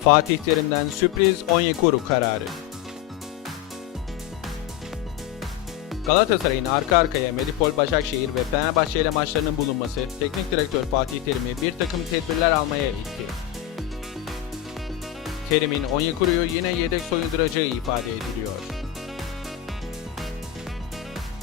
Fatih Terim'den sürpriz Onyekuru kararı. Galatasaray'ın arka arkaya Medipol Başakşehir ve Fenerbahçe ile maçlarının bulunması teknik direktör Fatih Terim'i bir takım tedbirler almaya itti. Terim'in Onyekuru'yu yine yedek soyunduracağı ifade ediliyor.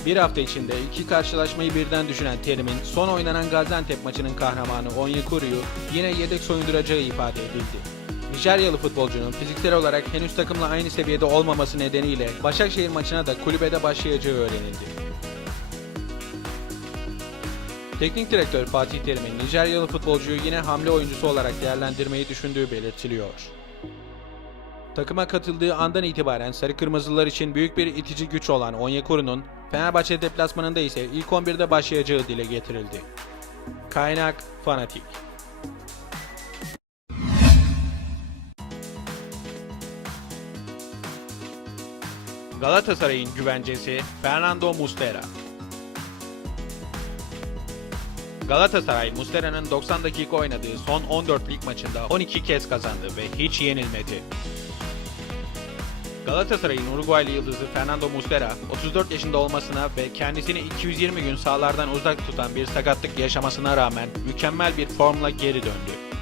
Bir hafta içinde iki karşılaşmayı birden düşünen Terim'in son oynanan Gaziantep maçının kahramanı Onyekuru'yu yine yedek soyunduracağı ifade edildi. Nijeryalı futbolcunun fiziksel olarak henüz takımla aynı seviyede olmaması nedeniyle Başakşehir maçına da kulübede başlayacağı öğrenildi. Teknik direktör Fatih Terim'in Nijeryalı futbolcuyu yine hamle oyuncusu olarak değerlendirmeyi düşündüğü belirtiliyor. Takıma katıldığı andan itibaren Sarı Kırmızılar için büyük bir itici güç olan Onyekuru'nun Fenerbahçe deplasmanında ise ilk 11'de başlayacağı dile getirildi. Kaynak Fanatik Galatasaray'ın güvencesi Fernando Muslera. Galatasaray, Muslera'nın 90 dakika oynadığı son 14 lig maçında 12 kez kazandı ve hiç yenilmedi. Galatasaray'ın Uruguaylı yıldızı Fernando Muslera, 34 yaşında olmasına ve kendisini 220 gün sahalardan uzak tutan bir sakatlık yaşamasına rağmen mükemmel bir formla geri döndü.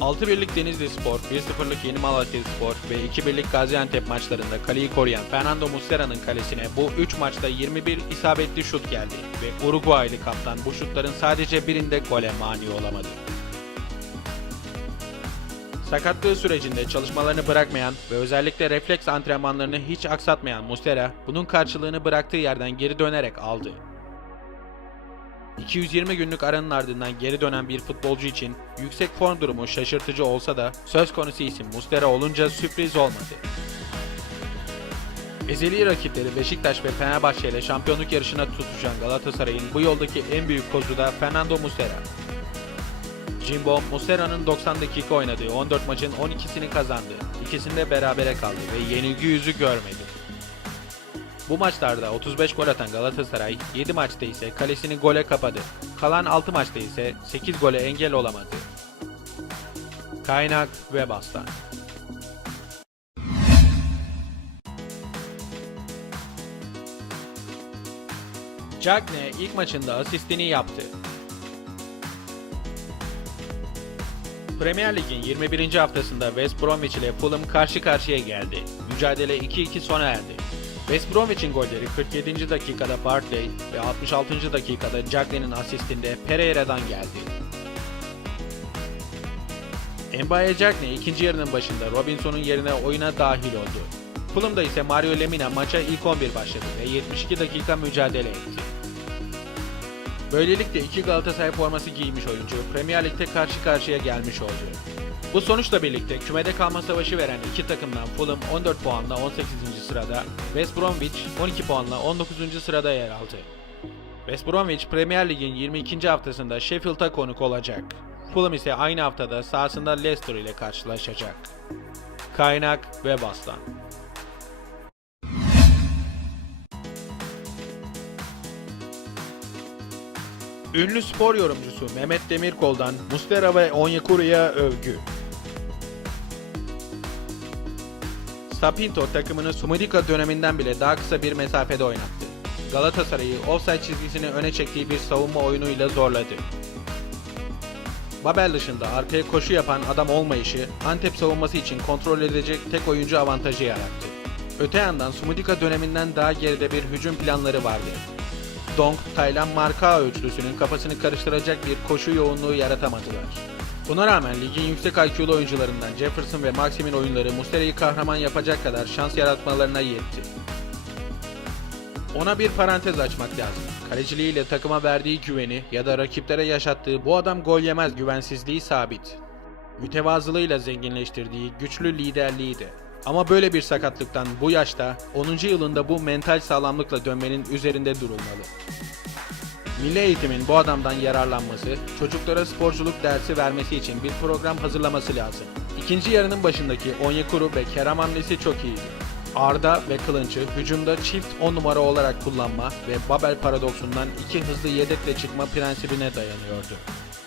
6-1'lik Denizli Spor, 1-0'lık Yeni Malatya Spor ve 2-1'lik Gaziantep maçlarında kaleyi koruyan Fernando Muslera'nın kalesine bu 3 maçta 21 isabetli şut geldi ve Uruguaylı kaptan bu şutların sadece birinde gole mani olamadı. Sakatlığı sürecinde çalışmalarını bırakmayan ve özellikle refleks antrenmanlarını hiç aksatmayan Muslera, bunun karşılığını bıraktığı yerden geri dönerek aldı. 220 günlük aranın ardından geri dönen bir futbolcu için yüksek form durumu şaşırtıcı olsa da söz konusu isim Muslera olunca sürpriz olmadı. Ezeli rakipleri Beşiktaş ve Fenerbahçe ile şampiyonluk yarışına tutuşan Galatasaray'ın bu yoldaki en büyük kozu da Fernando Muslera. Jimbo, Muslera'nın 90 dakika oynadığı 14 maçın 12'sini kazandı, ikisinde berabere kaldı ve yenilgi yüzü görmedi. Bu maçlarda 35 gol atan Galatasaray 7 maçta ise kalesini gole kapadı. Kalan 6 maçta ise 8 gole engel olamadı. Kaynak ve Bastan Cagne ilk maçında asistini yaptı. Premier Lig'in 21. haftasında West Bromwich ile Fulham karşı karşıya geldi. Mücadele 2-2 sona erdi. West Bromwich'in golleri 47. dakikada Bartley ve 66. dakikada Cagne'nin asistinde Pereira'dan geldi. Mbaye Cagne ikinci yarının başında Robinson'un yerine oyuna dahil oldu. Fulham'da ise Mario Lemina maça ilk 11 başladı ve 72 dakika mücadele etti. Böylelikle iki Galatasaray forması giymiş oyuncu Premier Lig'de karşı karşıya gelmiş oldu. Bu sonuçla birlikte kümede kalma savaşı veren iki takımdan Fulham 14 puanla 18. sırada, West Bromwich 12 puanla 19. sırada yer aldı. West Bromwich Premier Lig'in 22. haftasında Sheffield'a konuk olacak. Fulham ise aynı haftada sahasında Leicester ile karşılaşacak. Kaynak ve Bastan Ünlü spor yorumcusu Mehmet Demirkol'dan Muslera ve Onyekuru'ya övgü. Sapinto takımını Sumudika döneminden bile daha kısa bir mesafede oynattı. Galatasaray'ı offside çizgisini öne çektiği bir savunma oyunuyla zorladı. Babel dışında arkaya koşu yapan adam olmayışı Antep savunması için kontrol edecek tek oyuncu avantajı yarattı. Öte yandan Sumudika döneminden daha geride bir hücum planları vardı. Dong, Taylan Marka üçlüsünün kafasını karıştıracak bir koşu yoğunluğu yaratamadılar. Buna rağmen ligin yüksek IQ'lu oyuncularından Jefferson ve Maxim'in oyunları Muslera'yı kahraman yapacak kadar şans yaratmalarına yetti. Ona bir parantez açmak lazım. Kaleciliğiyle takıma verdiği güveni ya da rakiplere yaşattığı bu adam gol yemez güvensizliği sabit. Mütevazılığıyla zenginleştirdiği güçlü liderliği de. Ama böyle bir sakatlıktan bu yaşta 10. yılında bu mental sağlamlıkla dönmenin üzerinde durulmalı. Milli eğitimin bu adamdan yararlanması, çocuklara sporculuk dersi vermesi için bir program hazırlaması lazım. İkinci yarının başındaki Onyekuru ve Kerem hamlesi çok iyiydi. Arda ve Kılınç'ı hücumda çift 10 numara olarak kullanma ve Babel paradoksundan iki hızlı yedekle çıkma prensibine dayanıyordu.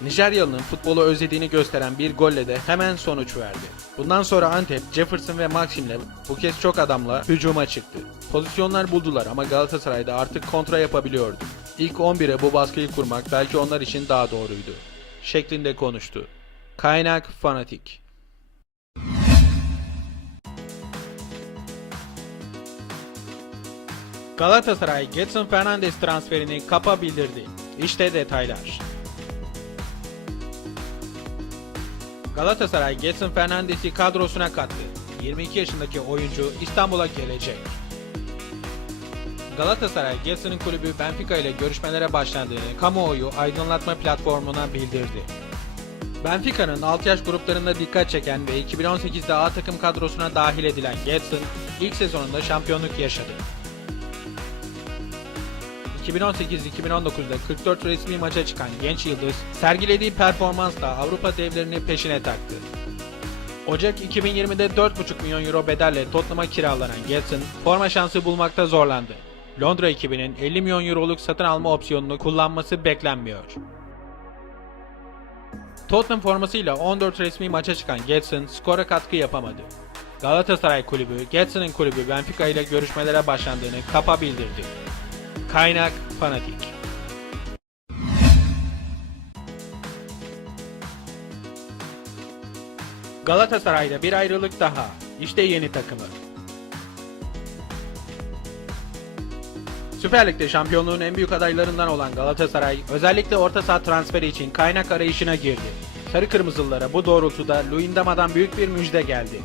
Nijeryalı'nın futbolu özlediğini gösteren bir golle de hemen sonuç verdi. Bundan sonra Antep, Jefferson ve Maxim'le bu kez çok adamla hücuma çıktı. Pozisyonlar buldular ama Galatasaray'da artık kontra yapabiliyordu. İlk 11'e bu baskıyı kurmak belki onlar için daha doğruydu. Şeklinde konuştu. Kaynak Fanatik Galatasaray Getson Fernandes transferini kapa bildirdi. İşte detaylar. Galatasaray Getson Fernandes'i kadrosuna kattı. 22 yaşındaki oyuncu İstanbul'a gelecek. Galatasaray Getson'ın kulübü Benfica ile görüşmelere başlandığını kamuoyu aydınlatma platformuna bildirdi. Benfica'nın alt yaş gruplarında dikkat çeken ve 2018'de A takım kadrosuna dahil edilen Getson ilk sezonunda şampiyonluk yaşadı. 2018-2019'da 44 resmi maça çıkan genç yıldız sergilediği performansla Avrupa devlerini peşine taktı. Ocak 2020'de 4,5 milyon euro bedelle Tottenham'a kiralanan Getson forma şansı bulmakta zorlandı. Londra ekibinin 50 milyon euroluk satın alma opsiyonunu kullanması beklenmiyor. Tottenham formasıyla 14 resmi maça çıkan Getson skora katkı yapamadı. Galatasaray kulübü Getson'ın kulübü Benfica ile görüşmelere başlandığını kapa bildirdi. Kaynak Fanatik Galatasaray'da bir ayrılık daha. İşte yeni takımı. Süper Lig'de şampiyonluğun en büyük adaylarından olan Galatasaray, özellikle orta saha transferi için kaynak arayışına girdi. Sarı Kırmızılılara bu doğrultuda Luyendama'dan büyük bir müjde geldi.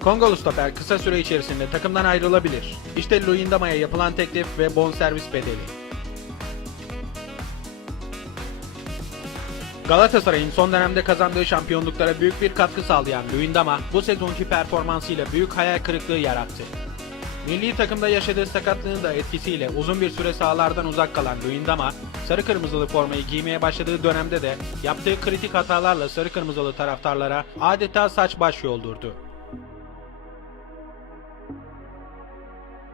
Kongolu stoper kısa süre içerisinde takımdan ayrılabilir. İşte Luyendama'ya yapılan teklif ve bonservis bedeli. Galatasaray'ın son dönemde kazandığı şampiyonluklara büyük bir katkı sağlayan Luyendama bu sezonki performansıyla büyük hayal kırıklığı yarattı. Milli takımda yaşadığı sakatlığın da etkisiyle uzun bir süre sahalardan uzak kalan Luyendama, sarı kırmızılı formayı giymeye başladığı dönemde de yaptığı kritik hatalarla sarı kırmızılı taraftarlara adeta saç baş yoldurdu.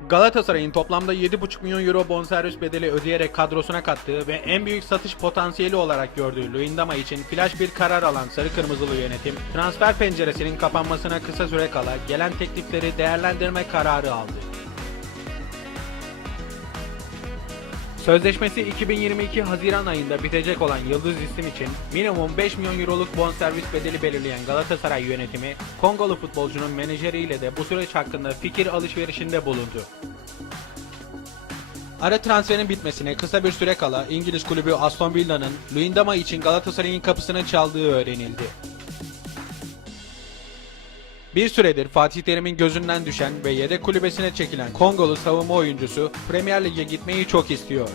Galatasaray'ın toplamda 7,5 milyon euro bonservis bedeli ödeyerek kadrosuna kattığı ve en büyük satış potansiyeli olarak gördüğü Luyendama için flash bir karar alan sarı kırmızılı yönetim, transfer penceresinin kapanmasına kısa süre kala gelen teklifleri değerlendirme kararı aldı. Sözleşmesi 2022 Haziran ayında bitecek olan Yıldız isim için minimum 5 milyon euroluk bonservis bedeli belirleyen Galatasaray yönetimi, Kongolu futbolcunun menajeriyle de bu süreç hakkında fikir alışverişinde bulundu. Ara transferin bitmesine kısa bir süre kala İngiliz kulübü Aston Villa'nın Luyendama için Galatasaray'ın kapısını çaldığı öğrenildi. Bir süredir Fatih Terim'in gözünden düşen ve yedek kulübesine çekilen Kongolu savunma oyuncusu Premier Lig'e gitmeyi çok istiyor.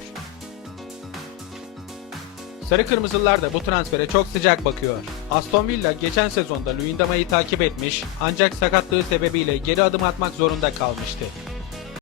Sarı Kırmızılar da bu transfere çok sıcak bakıyor. Aston Villa geçen sezonda Luyendama'yı takip etmiş ancak sakatlığı sebebiyle geri adım atmak zorunda kalmıştı.